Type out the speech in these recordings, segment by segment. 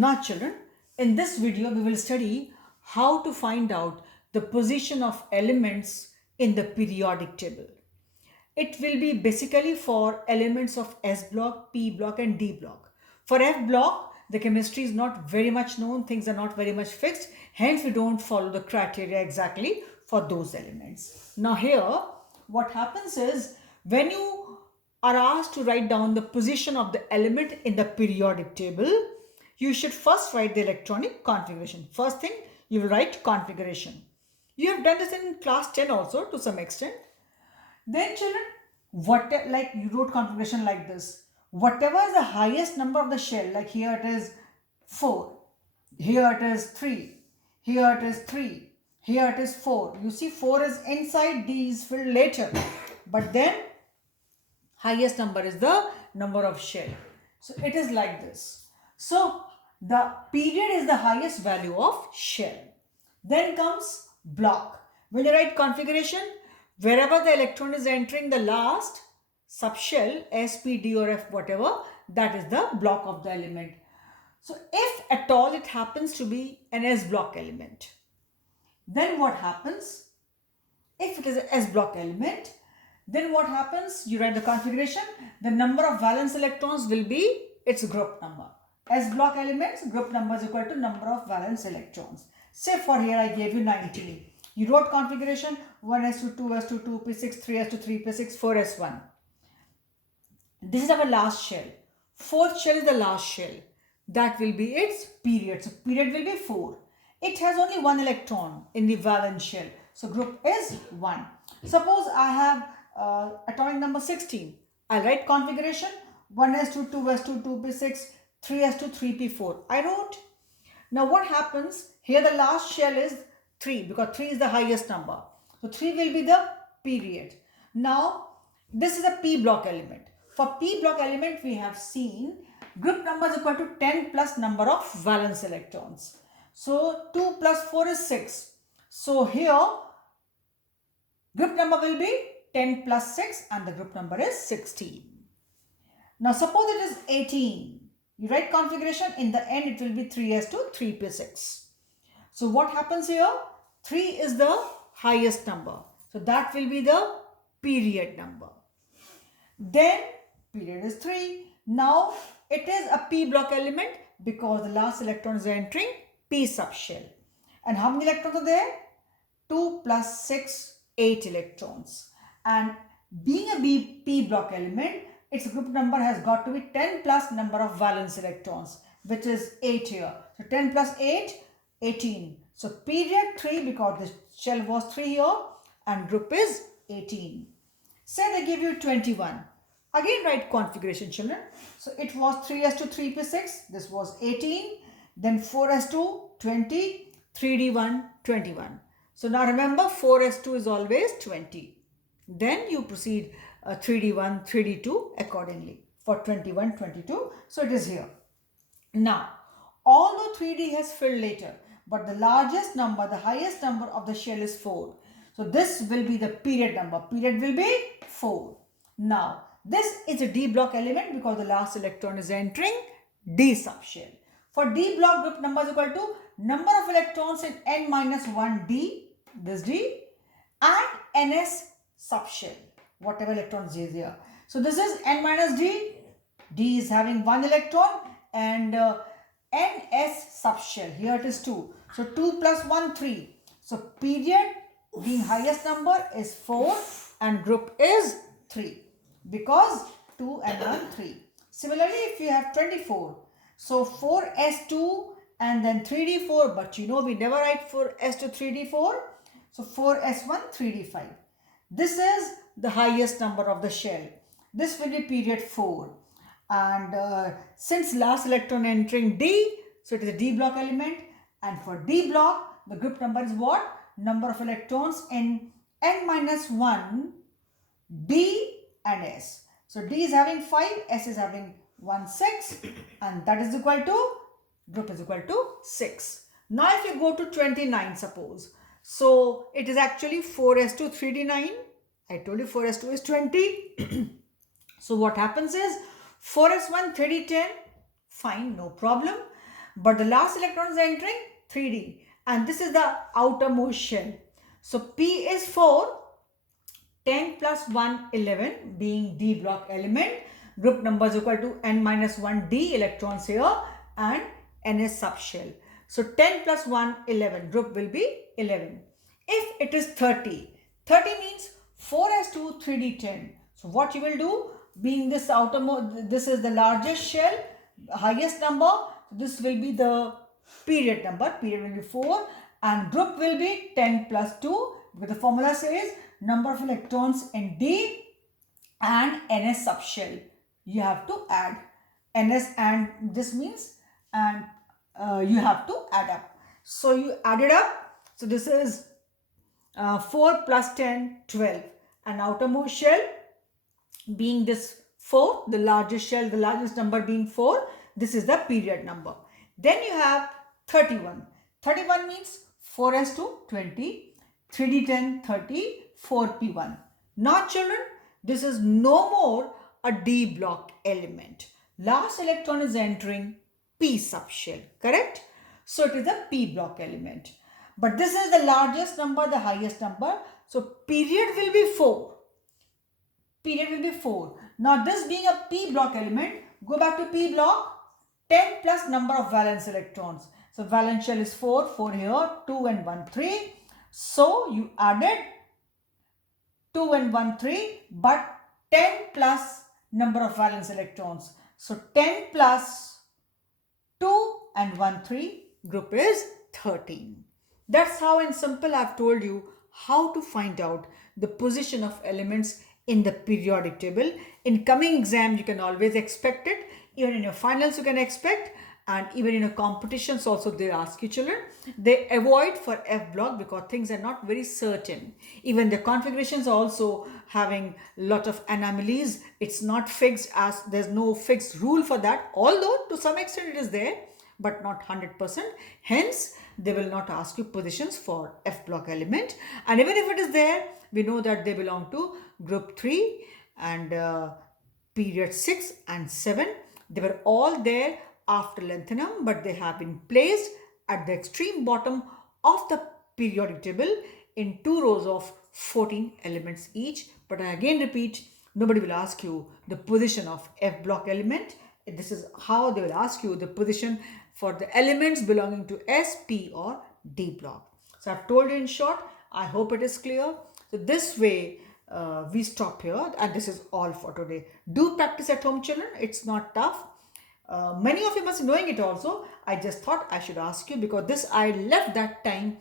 Now children, in this video we will study how to find out the position of elements in the periodic table. It will be basically for elements of S block, P block and D block. For F block, the chemistry is not very much known, things are not very much fixed, hence we don't follow the criteria exactly for those elements. Now here, what happens is when you are asked to write down the position of the element in the periodic table, you should first write the electronic configuration. First thing, you will write configuration. You have done this in class 10 also to some extent. Then children, like you wrote configuration like this. Whatever is the highest number of the shell, like here it is 4, here it is 3, here it is 3, here it is 4. You see 4 is inside, D is filled later. But then highest number is the number of shell. So it is like this. So the period is the highest value of shell. Then comes block. When you write configuration, wherever the electron is entering the last subshell, S, P, D or F, whatever, that is the block of the element. So if at all it happens to be an S block element, then what happens? If it is an S block element, then what happens? You write the configuration, the number of valence electrons will be its group number. S block elements, group number is equal to number of valence electrons. Say for here I gave you 19. You wrote configuration 1s2, 2s2, 2p6, 3s2, 3p6, 4s1. This is our last shell. Fourth shell is the last shell. That will be its period. So period will be 4. It has only one electron in the valence shell. So group is 1. Suppose I have atomic number 16. I'll write configuration 1s2, 2s2, 2p6, 3s2, 3p4. I wrote. Now what happens? Here the last shell is 3 because 3 is the highest number. So 3 will be the period. Now this is a P block element. For P block element we have seen group number is equal to 10 plus number of valence electrons. So 2 plus 4 is 6. So here group number will be 10 plus 6 and the group number is 16. Now suppose it is 18. You write configuration, in the end it will be 3s2, 3p6. So what happens here? 3 is the highest number. So that will be the period number. Then period is 3. Now it is a P block element because the last electron is entering P subshell. And how many electrons are there? 2 plus 6, 8 electrons. And being a P block element, its group number has got to be 10 plus number of valence electrons, which is 8 here. So 10 plus 8, 18. So period 3 because the shell was 3 here and group is 18. Say they give you 21. Again write configuration children. So it was 3s2, 3p6. This was 18. Then 4s2, 20. 3d1, 21. So now remember 4s2 is always 20. Then you proceed 3d1, 3d2 accordingly for 21, 22. So it is here. Now, although 3d has filled later, but the largest number, the highest number of the shell is 4. So this will be the period number. Period will be 4. Now, this is a D block element because the last electron is entering D subshell. For D block, group number is equal to number of electrons in n minus 1 D, this D, and ns subshell, whatever electrons is here. So this is n minus D. D is having 1 electron and ns subshell. Here it is 2. So 2 plus 1, 3. So period being highest number is 4 and group is 3 because 2 and 1, 3. Similarly, if you have 24, so 4s2 and then 3d4, but you know we never write 4s2, 3d4. So 4s1, 3d5. This is the highest number of the shell. This will be period 4. And since last electron entering D, so it is a D block element. And for D block, the group number is what? Number of electrons in n minus 1, D and S. So D is having 5, S is having 1, 6. And that is equal to, group is equal to 6. Now if you go to 29 suppose. So it is actually 4s2, 3d9. I told you 4s2 is 20. So what happens is 4s1, 30, 10. Fine, no problem. but the last electron is entering 3d, and this is the outermost shell. So P is 4, 10 plus 1, 11, being D block element. Group number is equal to n minus 1 d electrons here and ns subshell. So 10 plus 1, 11. Group will be 11. If it is 30, 30 means 4s2 3d10. So what you will do, being this outermost, this is the largest shell, highest number, this will be the period number. Period will be 4 and group will be 10 plus 2, because the formula says number of electrons in D and ns subshell. You have to add ns, and this means, and you have to add up. So you add it up. So this is 4 plus 10, 12. And outermost shell being this 4, the largest shell, the largest number being 4, this is the period number. Then you have 31. 31 means 4s2 20, 3d10 30, 4p1. Now children, this is no more a D block element. Last electron is entering P subshell, correct? So it is a P block element. But this is the largest number, the highest number. So period will be 4. Period will be 4. Now this being a P block element, go back to P block, 10 plus number of valence electrons. So valence shell is 4, 4 here, 2 and 1, 3. So you added 2 and 1, 3, but 10 plus number of valence electrons. So 10 plus 2 and 1, 3, group is 13. That's how in simple I've told you how to find out the position of elements in the periodic table. In coming exam, you can always expect it. Even in your finals, you can expect. And even in your competitions also, they ask you children. They avoid for F block because things are not very certain. Even the configurations also having a lot of anomalies. It's not fixed, as there's no fixed rule for that. Although to some extent it is there, but not 100%. Hence, they will not ask you positions for F block element. And even if it is there, we know that they belong to group 3 and period 6 and 7. They were all there after lanthanum, but they have been placed at the extreme bottom of the periodic table in 2 rows of 14 elements each. But I again repeat, nobody will ask you the position of F block element. This is how they will ask you the position for the elements belonging to S, P or D block. So I've told you in short. I hope it is clear. So this way we stop here, and this is all for today. Do practice at home children. It's not tough. Many of you must be knowing it also. I just thought I should ask you because this I left that time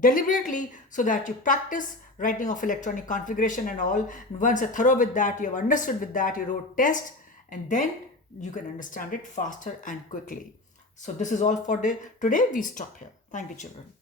deliberately so that you practice writing of electronic configuration and all. And once you're thorough with that, you have understood with that, you wrote test, and then you can understand it faster and quickly. So this is all for today. We stop here. Thank you children.